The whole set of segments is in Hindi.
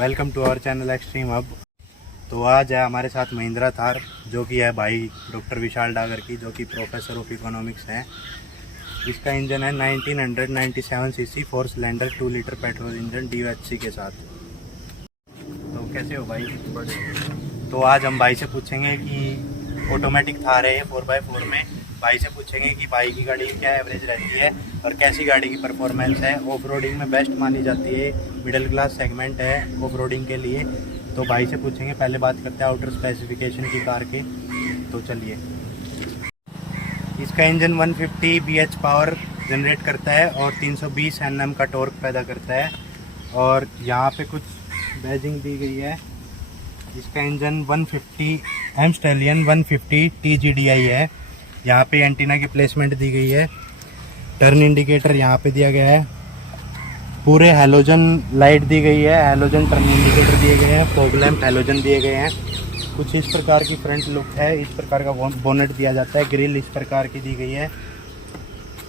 Welcome to our channel extreme hub. तो आज है हमारे साथ महिंद्रा थार, जो कि है भाई डॉक्टर विशाल डागर की, जो कि प्रोफेसर ऑफ इकोनॉमिक्स हैं। इसका इंजन है 1997 CC 4 cylinder 2 litre petrol engine DOHC के साथ। तो कैसे हो भाई? तो आज हम भाई से पूछेंगे कि ऑटोमेटिक थार है ये 4x4 में। भाई से पूछेंगे कि भाई की गाड़ी की क्या एवरेज रहती है और कैसी गाड़ी की परफॉर्मेंस है। ऑफ रोडिंग में बेस्ट मानी जाती है, मिडिल क्लास सेगमेंट है ऑफ रोडिंग के लिए। तो भाई से पूछेंगे। पहले बात करते हैं आउटर स्पेसिफिकेशन की कार के। तो चलिए, इसका इंजन 150 BH पावर जनरेट करता है और 320 Nm का टॉर्क पैदा करता है। और यहाँ पे कुछ बैजिंग दी गई है। इसका इंजन 150 एम स्टैलियन 150 TGDI है। यहाँ पे एंटीना की प्लेसमेंट दी गई है। टर्न इंडिकेटर यहाँ पे दिया गया है। पूरे हैलोजन लाइट दी गई है, हैलोजन टर्न इंडिकेटर दिए गए हैं, फॉग लैंप हैलोजन दिए गए हैं। कुछ इस प्रकार की फ्रंट लुक है, इस प्रकार का बोनेट दिया जाता है। ग्रिल इस प्रकार की दी गई है।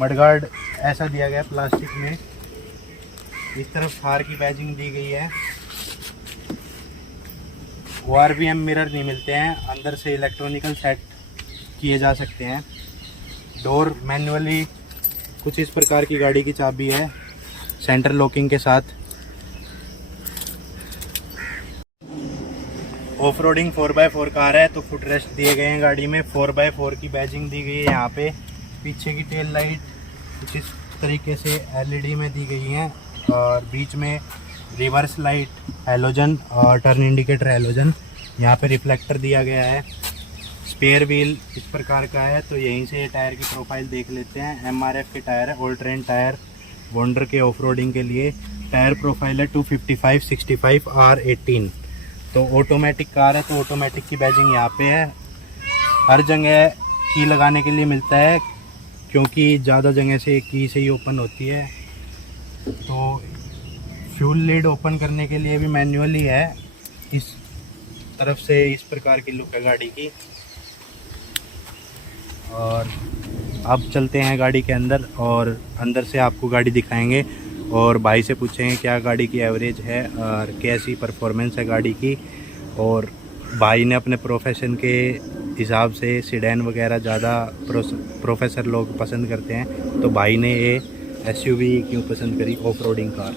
मडगार्ड ऐसा दिया गया है प्लास्टिक में। इस तरफ थार की बैजिंग दी गई है। ORVM मिरर नहीं मिलते हैं, अंदर से इलेक्ट्रॉनिकल सेट किए जा सकते हैं। डोर मैनुअली कुछ इस प्रकार की गाड़ी की चाबी है, सेंटर लॉकिंग के साथ। ऑफ रोडिंग 4x4 कार है, तो फुट रेस्ट दिए गए हैं गाड़ी में। 4x4 की बैजिंग दी गई है यहाँ पे। पीछे की टेल लाइट कुछ इस तरीके से LED में दी गई हैं और बीच में रिवर्स लाइट हैलोजन और टर्न इंडिकेटर हैलोजन। यहाँ पे रिफ्लेक्टर दिया गया है। स्पेयर व्हील इस प्रकार का है। तो यहीं से ये टायर की प्रोफाइल देख लेते हैं। MRF के टायर है, ऑल ट्रेन टायर वॉन्डर के ऑफ रोडिंग के लिए। टायर प्रोफाइल है 255/65 R18। तो ऑटोमेटिक कार है, तो ऑटोमेटिक की बैजिंग यहाँ पे है। हर जगह की लगाने के लिए मिलता है, क्योंकि ज़्यादा जगह से की से ही ओपन होती है। तो फ्यूल लीड ओपन करने के लिए भी मैन्युअली है। इस तरफ से इस प्रकार की लुक है गाड़ी की। और अब चलते हैं गाड़ी के अंदर और अंदर से आपको गाड़ी दिखाएंगे और भाई से पूछेंगे क्या गाड़ी की एवरेज है और कैसी परफॉर्मेंस है गाड़ी की। और भाई ने अपने प्रोफेशन के हिसाब से सीडैन वगैरह ज़्यादा प्रोफेसर लोग पसंद करते हैं, तो भाई ने ये SUV क्यों पसंद करी, ऑफ रोडिंग कार।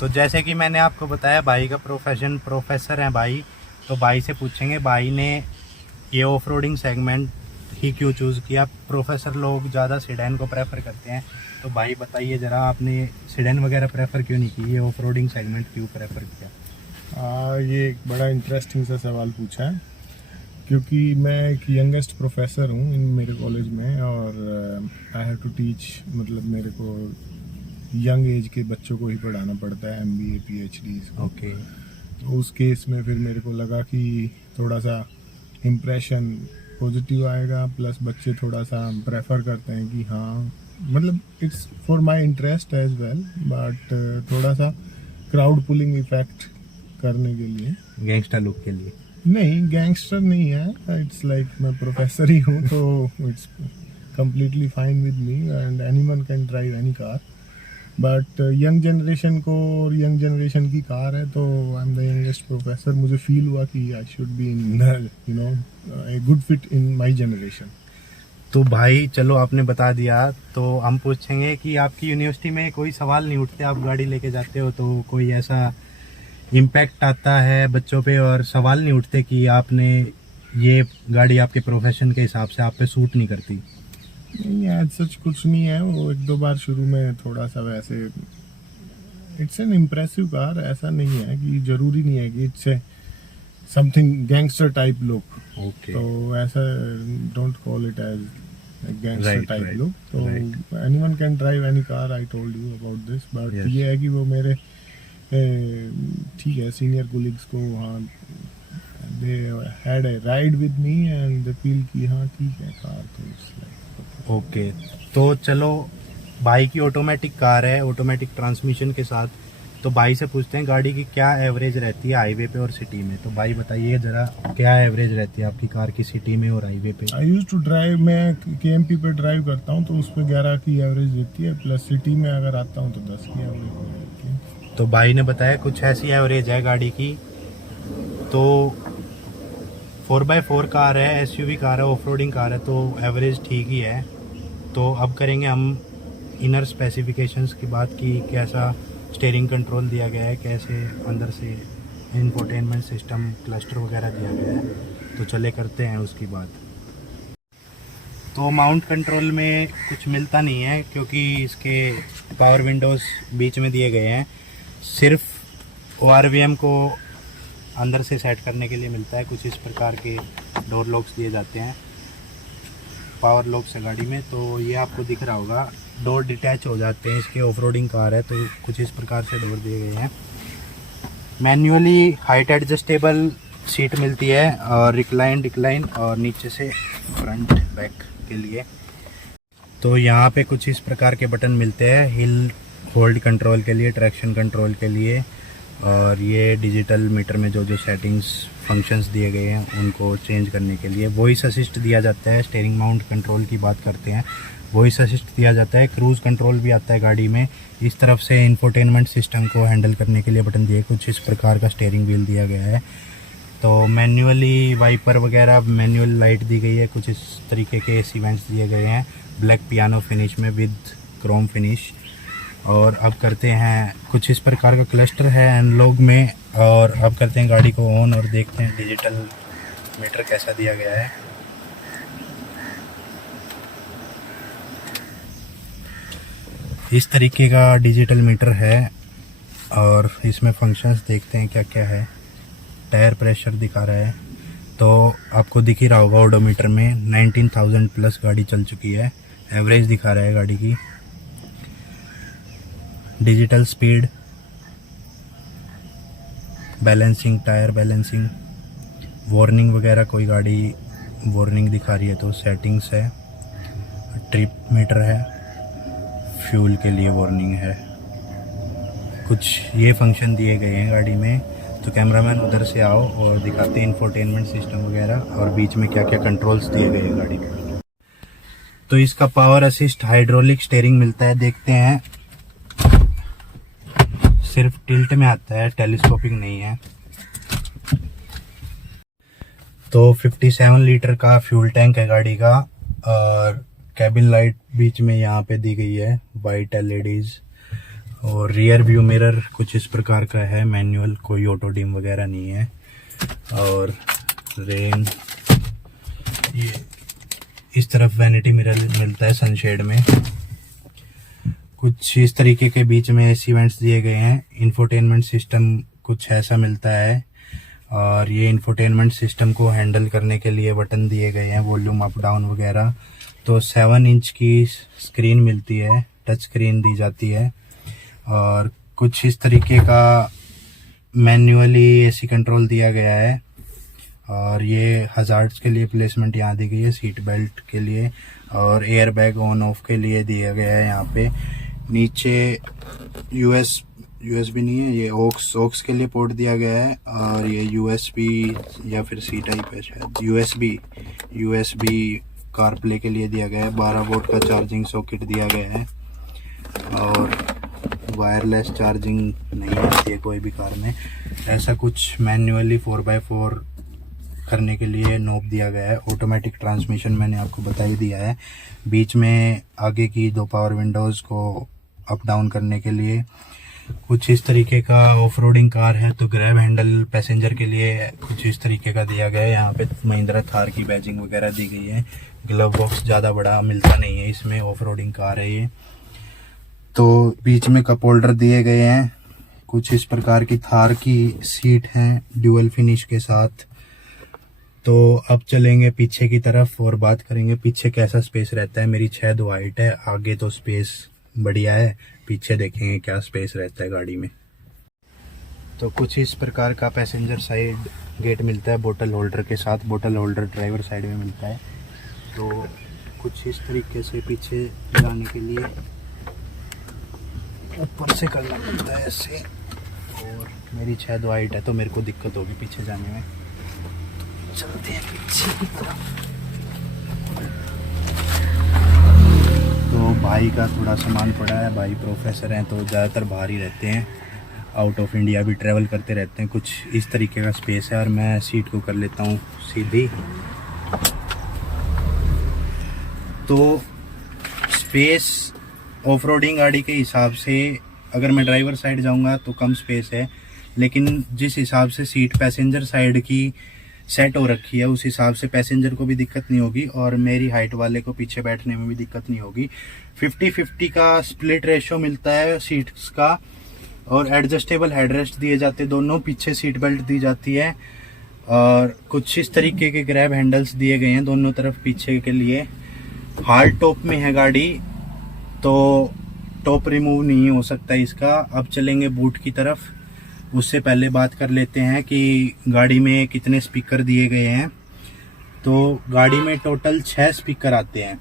तो जैसे कि मैंने आपको बताया, भाई का प्रोफेशन प्रोफेसर है भाई। तो भाई से पूछेंगे भाई ने ये ऑफ रोडिंग सेगमेंट ही क्यों चूज़ किया। प्रोफेसर लोग ज़्यादा सीडैन को प्रेफर करते हैं, तो भाई बताइए ज़रा, आपने सीडैन वगैरह प्रेफर क्यों नहीं की, ये ऑफ रोडिंग सेगमेंट क्यों प्रेफर किया? ये एक बड़ा इंटरेस्टिंग सा सवाल पूछा है, क्योंकि मैं एक यंगेस्ट प्रोफेसर हूँ इन मेरे कॉलेज में और आई हैव टू टीच, मतलब मेरे को यंग एज के बच्चों को ही पढ़ाना पड़ता है, MBA PhD। ओके। तो उस केस में फिर मेरे को लगा कि थोड़ा सा इम्प्रेशन पॉजिटिव आएगा, प्लस बच्चे थोड़ा सा प्रेफर करते हैं कि हाँ, मतलब it's for my interest as well, but थोड़ा सा क्राउड पुलिंग इफेक्ट करने के लिए। गैंगस्टर लुक के लिए नहीं, गैंगस्टर नहीं है, इट्स लाइक मैं प्रोफेसर ही हूँ, तो it's completely fine with me and anyone can drive any car. But young generation को, और यंग जनरेशन की कार है, तो I am the youngest professor. मुझे फील हुआ कि I should be in a good fit in my generation. तो भाई चलो, आपने बता दिया, तो हम पूछेंगे कि आपकी यूनिवर्सिटी में कोई सवाल नहीं उठते, आप गाड़ी लेके जाते हो तो कोई ऐसा इम्पैक्ट आता है बच्चों पे और सवाल नहीं उठते कि आपने ये गाड़ी आपके प्रोफेशन के हिसाब से आप पे सूट नहीं करती? नहीं, आज सच कुछ नहीं है। वो एक दो बार शुरू में थोड़ा सा वैसे, इट्स एन इम्प्रेसिव कार, ऐसा नहीं है कि जरूरी नहीं है कि it's a something gangster type look. Okay. तो ऐसा don't call it as gangster type look. तो right. Anyone can drive any car, I told you about this. But ये है कि वो मेरे ठीक है, सीनियर कोलिग्स को, हाँ, they had a ride with me and they feel कि हाँ ठीक है कार, तो इट्स लाइक ओके। तो चलो, भाई की ऑटोमेटिक कार है, ऑटोमेटिक ट्रांसमिशन के साथ। तो भाई से पूछते हैं गाड़ी की क्या एवरेज रहती है हाईवे पे और सिटी में। तो भाई बताइए ज़रा, क्या एवरेज रहती है आपकी कार की सिटी में और हाईवे पे? आई यूज टू ड्राइव, मैं KMP पे ड्राइव करता हूँ, तो उस पर 11 की एवरेज रहती है, प्लस सिटी में अगर आता हूँ तो 10 की एवरेज रहती है। तो भाई ने बताया कुछ ऐसी एवरेज है गाड़ी की। तो 4x4 कार है, एसयूवी कार है, ऑफ रोडिंग कार है, तो एवरेज ठीक ही है। तो अब करेंगे हम इनर स्पेसिफिकेशंस की बात की, कैसा स्टीयरिंग कंट्रोल दिया गया है, कैसे अंदर से इंफोटेनमेंट सिस्टम क्लस्टर वगैरह दिया गया है। तो चले करते हैं उसकी बात। तो माउंट कंट्रोल में कुछ मिलता नहीं है क्योंकि इसके पावर विंडोज़ बीच में दिए गए हैं। सिर्फ ORVM को अंदर से सेट करने के लिए मिलता है। कुछ इस प्रकार के डोर लॉक्स दिए जाते हैं, पावर लॉक्स है गाड़ी में। तो ये आपको दिख रहा होगा, डोर डिटैच हो जाते हैं। इसके ऑफ रोडिंग कार है तो कुछ इस प्रकार से डोर दिए गए हैं। मैन्युअली हाइट एडजस्टेबल सीट मिलती है और रिक्लाइन और नीचे से फ्रंट बैक के लिए। तो यहाँ पे कुछ इस प्रकार के बटन मिलते हैं, हिल होल्ड कंट्रोल के लिए, ट्रैक्शन कंट्रोल के लिए, और ये डिजिटल मीटर में जो सेटिंग्स फंक्शंस दिए गए हैं उनको चेंज करने के लिए। वॉइस असिस्ट दिया जाता है। स्टीयरिंग माउंट कंट्रोल की बात करते हैं, वॉइस असिस्ट दिया जाता है। क्रूज़ कंट्रोल भी आता है गाड़ी में। इस तरफ से इंफोटेनमेंट सिस्टम को हैंडल करने के लिए बटन दिए, कुछ इस प्रकार का स्टीयरिंग व्हील दिया गया है। तो मैन्युअली वाइपर वगैरह, मैनुअल लाइट दी गई है। कुछ इस तरीके के एसी वेंट्स दिए गए हैं ब्लैक पियानो फिनिश में विद क्रोम फिनिश। और अब करते हैं, कुछ इस प्रकार का क्लस्टर है एनालॉग में। और अब करते हैं गाड़ी को ऑन और देखते हैं डिजिटल मीटर कैसा दिया गया है। इस तरीके का डिजिटल मीटर है और इसमें फंक्शंस देखते हैं क्या क्या है। टायर प्रेशर दिखा रहा है, तो आपको दिख ही रहा होगा ओडोमीटर में 19,000 प्लस गाड़ी चल चुकी है। एवरेज दिखा रहा है गाड़ी की। Digital speed, balancing, tyre balancing, warning वगैरह, कोई गाड़ी वार्निंग दिखा रही है तो सेटिंग्स है। ट्रिप मीटर है, फ्यूल के लिए वार्निंग है। कुछ ये फंक्शन दिए गए हैं गाड़ी में। तो कैमरामैन उधर से आओ और दिखाते हैं इंफोटेनमेंट सिस्टम वगैरह और बीच में क्या क्या कंट्रोल्स दिए गए हैं गाड़ी में। तो इसका पावर असिस्ट हाइड्रोलिक स्टीयरिंग मिलता है, देखते हैं। सिर्फ टिल्ट में आता है, टेलीस्कोपिक नहीं है। तो 57 लीटर का फ्यूल टैंक है गाड़ी का। और कैबिन लाइट बीच में यहाँ पे दी गई है, वाइट LEDs। और रियर व्यू मिरर कुछ इस प्रकार का है, मैनुअल, कोई ऑटो डिम वगैरह नहीं है। और रेन, ये इस तरफ वैनिटी मिरर मिलता है सनशेड में। कुछ इस तरीके के बीच में एसी वेंट्स दिए गए हैं। इंफोटेनमेंट सिस्टम कुछ ऐसा मिलता है। और ये इंफोटेनमेंट सिस्टम को हैंडल करने के लिए बटन दिए गए हैं, वॉल्यूम अप डाउन वगैरह। तो 7 इंच की स्क्रीन मिलती है, टच स्क्रीन दी जाती है। और कुछ इस तरीके का मैन्युअली एसी कंट्रोल दिया गया है। और ये हजार्ड्स के लिए प्लेसमेंट यहाँ दी गई है, सीट बेल्ट के लिए। और एयर बैग ऑन ऑफ के लिए दिया गया है यहाँ पे। नीचे USB नहीं है, ये ऑक्स के लिए पोर्ट दिया गया है। और ये USB या फिर C टाइप है शायद, USB कार प्ले के लिए दिया गया है। 12 वोल्ट का चार्जिंग सॉकेट दिया गया है। और वायरलेस चार्जिंग नहीं आती है कोई भी कार में। ऐसा कुछ मैन्युअली 4x4 करने के लिए नॉब दिया गया है। ऑटोमेटिक ट्रांसमिशन मैंने आपको बता ही दिया है। बीच में आगे की 2 पावर विंडोज़ को अप डाउन करने के लिए। कुछ इस तरीके का ऑफ रोडिंग कार है तो ग्रैब हैंडल पैसेंजर के लिए कुछ इस तरीके का दिया गया है। यहाँ पे महिंद्रा थार की बैजिंग वगैरह दी गई है। ग्लव बॉक्स ज़्यादा बड़ा मिलता नहीं है इसमें, ऑफ रोडिंग कार है ये। तो बीच में कप होल्डर दिए गए हैं। कुछ इस प्रकार की थार की सीट है ड्यूअल फिनिश के साथ। तो अब चलेंगे पीछे की तरफ और बात करेंगे पीछे कैसा स्पेस रहता है। मेरी 6'2" हाइट है, आगे तो स्पेस बढ़िया है, पीछे देखेंगे क्या स्पेस रहता है गाड़ी में। तो कुछ इस प्रकार का पैसेंजर साइड गेट मिलता है बोतल होल्डर के साथ। बोतल होल्डर ड्राइवर साइड में मिलता है। तो कुछ इस तरीके से पीछे जाने के लिए ऊपर से करना पड़ता है ऐसे। और मेरी 6'2" हाइट है तो मेरे को दिक्कत होगी पीछे जाने में। चलते हैं पीछे की तरफ। तो भाई का थोड़ा सामान पड़ा है, भाई प्रोफेसर हैं तो ज़्यादातर बाहर ही रहते हैं। आउट ऑफ इंडिया भी ट्रैवल करते रहते हैं। कुछ इस तरीके का स्पेस है और मैं सीट को कर लेता हूँ सीधी। तो स्पेस ऑफ रोडिंग गाड़ी के हिसाब से अगर मैं ड्राइवर साइड जाऊंगा तो कम स्पेस है, लेकिन जिस हिसाब से सीट पैसेंजर साइड की सेट हो रखी है उस हिसाब से पैसेंजर को भी दिक्कत नहीं होगी और मेरी हाइट वाले को पीछे बैठने में भी दिक्कत नहीं होगी। 50-50 का स्प्लिट रेशो मिलता है सीट्स का और एडजस्टेबल हेडरेस्ट दिए जाते हैं दोनों, पीछे सीट बेल्ट दी जाती है और कुछ इस तरीके के ग्रैब हैंडल्स दिए गए हैं दोनों तरफ पीछे के लिए। हार्ड टॉप में है गाड़ी तो टॉप रिमूव नहीं हो सकता इसका। अब चलेंगे बूट की तरफ, उससे पहले बात कर लेते हैं कि गाड़ी में कितने स्पीकर दिए गए हैं। तो गाड़ी में टोटल 6 स्पीकर आते हैं,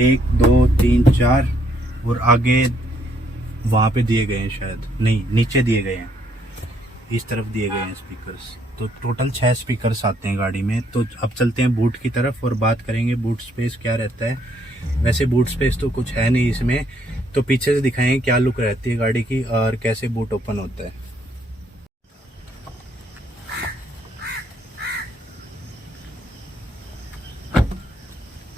1 2 3 4 और आगे वहाँ पे दिए गए हैं, शायद नहीं नीचे दिए गए हैं, इस तरफ दिए गए हैं स्पीकर्स। तो टोटल 6 स्पीकर्स आते हैं गाड़ी में। तो अब चलते हैं बूट की तरफ और बात करेंगे बूट स्पेस क्या रहता है। वैसे बूट स्पेस तो कुछ है नहीं इसमें, तो पीछे से दिखाएंगे क्या लुक रहती है गाड़ी की और कैसे बूट ओपन होता है।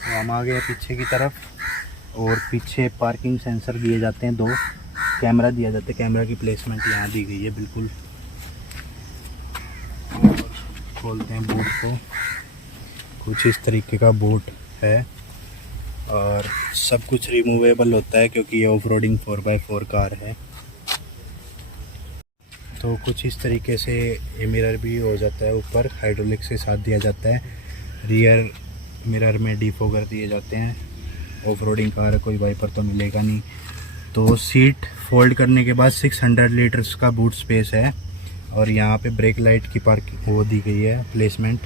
तो हम आ गए पीछे की तरफ और पीछे पार्किंग सेंसर दिए जाते हैं 2, कैमरा दिया जाता है, कैमरा की प्लेसमेंट यहाँ दी गई है बिल्कुल। और खोलते हैं बूट को, कुछ इस तरीके का बूट है और सब कुछ रिमूवेबल होता है क्योंकि ये ऑफ रोडिंग 4x4 कार है। तो कुछ इस तरीके से ये मिरर भी हो जाता है, ऊपर हाइड्रोलिक्स के साथ दिया जाता है। रियर मिरर में डिफोगर दिए जाते हैं, ऑफ रोडिंग कार है कोई वाइपर तो मिलेगा नहीं। तो सीट फोल्ड करने के बाद 600 लीटर्स का बूट स्पेस है और यहाँ पे ब्रेक लाइट की पार्किंग वो दी गई है प्लेसमेंट।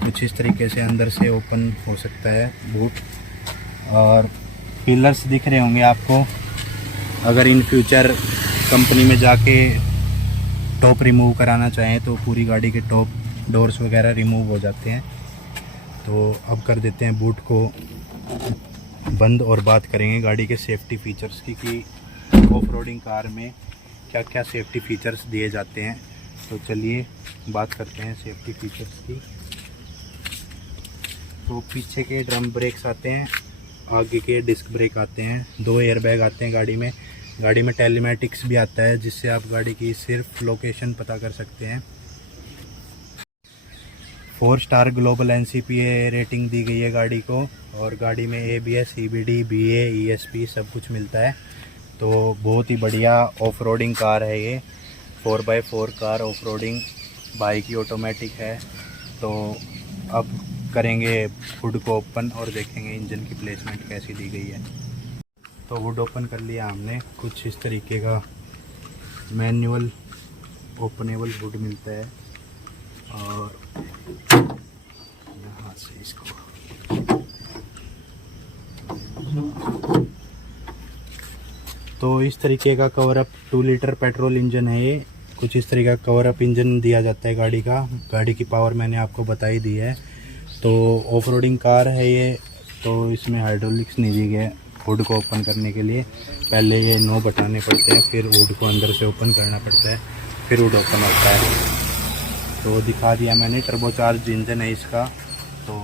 कुछ इस तरीके से अंदर से ओपन हो सकता है बूट और पिलर्स दिख रहे होंगे आपको। अगर इन फ्यूचर कंपनी में जाके टॉप रिमूव कराना चाहें तो पूरी गाड़ी के टॉप डोर्स वगैरह रिमूव हो जाते हैं। तो अब कर देते हैं बूट को बंद और बात करेंगे गाड़ी के सेफ्टी फीचर्स की कि ऑफ रोडिंग कार में क्या क्या सेफ्टी फीचर्स दिए जाते हैं। तो चलिए बात करते हैं सेफ्टी फीचर्स की। तो पीछे के ड्रम ब्रेक्स आते हैं, आगे के डिस्क ब्रेक आते हैं, 2 एयरबैग आते हैं गाड़ी में। गाड़ी में टेलीमेटिक्स भी आता है जिससे आप गाड़ी की सिर्फ लोकेशन पता कर सकते हैं। 4 स्टार ग्लोबल NCPA रेटिंग दी गई है गाड़ी को और गाड़ी में ABS, CBD, BA, ESP सब कुछ मिलता है। तो बहुत ही बढ़िया ऑफ रोडिंग कार है ये, 4x4 car off roading, bike ही ऑटोमेटिक है। तो अब करेंगे हुड को ओपन और देखेंगे इंजन की प्लेसमेंट कैसी दी गई है। तो हुड ओपन कर लिया हमने, कुछ इस तरीके का मैनुअल ओपनेबल हुड मिलता है और यहाँ से इसको तो इस तरीके का cover up 2 litre petrol engine है ये। कुछ इस तरीके का कवर अप इंजन दिया जाता है गाड़ी का। गाड़ी की पावर मैंने आपको बताई दी है। तो ऑफ रोडिंग कार है ये, तो इसमें हाइड्रोलिक्स नहीं दी गया हुड को ओपन करने के लिए। पहले ये 9 बटाने पड़ते हैं, फिर हुड को अंदर से ओपन करना पड़ता है, फिर हुड ओपन होता है। तो दिखा दिया मैंने, टर्बोचार्ज इंजन है इसका। तो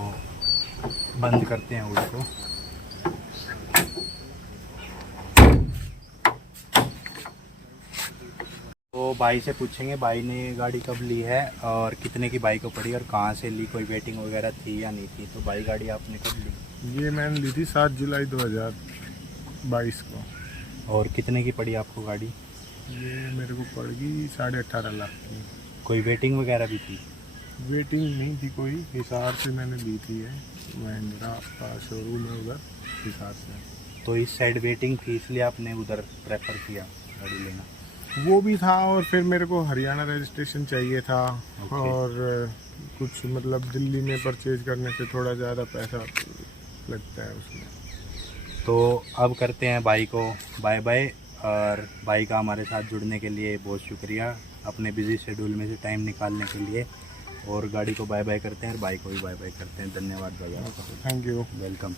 बंद करते हैं हुड को। तो भाई से पूछेंगे भाई ने गाड़ी कब ली है और कितने की बाइक को पड़ी और कहाँ से ली, कोई वेटिंग वगैरह थी या नहीं थी। तो भाई गाड़ी आपने कब ली? ये मैंने ली थी 7 जुलाई 2022 को। और कितने की पड़ी आपको गाड़ी? ये मेरे को पड़ गई 18.5 लाख की। कोई वेटिंग वगैरह भी थी? वेटिंग नहीं थी कोई, हिसार से मैंने ली थी है, महिंद्रा का शोरूम है उधर, हिसार से। तो इस साइड वेटिंग थी इसलिए आपने उधर प्रेफर किया गाड़ी लेना? वो भी था और फिर मेरे को हरियाणा रजिस्ट्रेशन चाहिए था। और कुछ मतलब दिल्ली में परचेज करने से थोड़ा ज़्यादा पैसा लगता है उसमें। तो अब करते हैं भाई को बाय बाय और भाई का हमारे साथ जुड़ने के लिए बहुत शुक्रिया, अपने बिजी शेड्यूल में से टाइम निकालने के लिए। और गाड़ी को बाय बाय करते हैं और भाई को भी बाय बाय करते हैं। धन्यवाद भैया, थैंक यू, वेलकम।